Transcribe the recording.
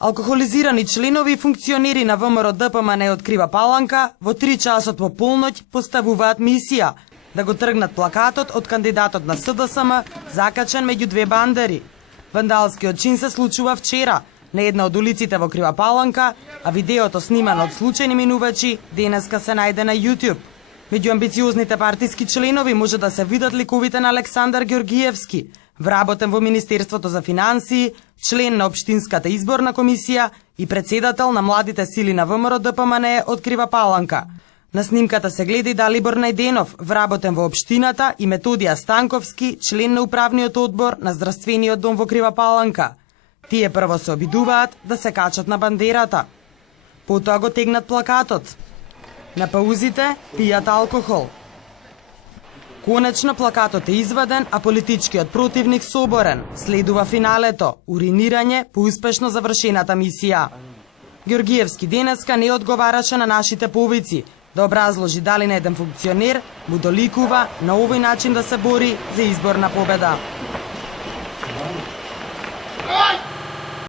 Алкохолизирани членови и функционери на ВМРО ДПМН открива Паланка во 3 часот по полноќ поставуваат мисија да го тргнат плакатот од кандидатот на СДСМ закачен меѓу две бандери. Вандалскиот чин се случува вчера на една од улиците во Крива Паланка, а видеото снимано од случајни минувачи денеска се најде на YouTube. Меѓу амбициозните партиски членови може да се видат ликовите на Александар Ѓоргиевски, вработен во Министерството за финансии, член на Општинската изборна комисија и председател на младите сили на ВМРО ДПМН од Крива Паланка. На снимката се гледа и Далибор Најденов, вработен во Општината, и Методија Станковски, член на управниот одбор на Здравствениот дом во Крива Паланка. Тие прво се обидуваат да се качат на бандерата. Потоа го тегнат плакатот. На паузите пијат алкохол. Конечно плакатот е изваден, а политичкиот противник соборен. Следува финалето, уринирање по успешно завршената мисија. Ѓоргиевски денеска не одговараше на нашите повици, да образложи дали на еден функционер му доликува на овој начин да се бори за изборна победа.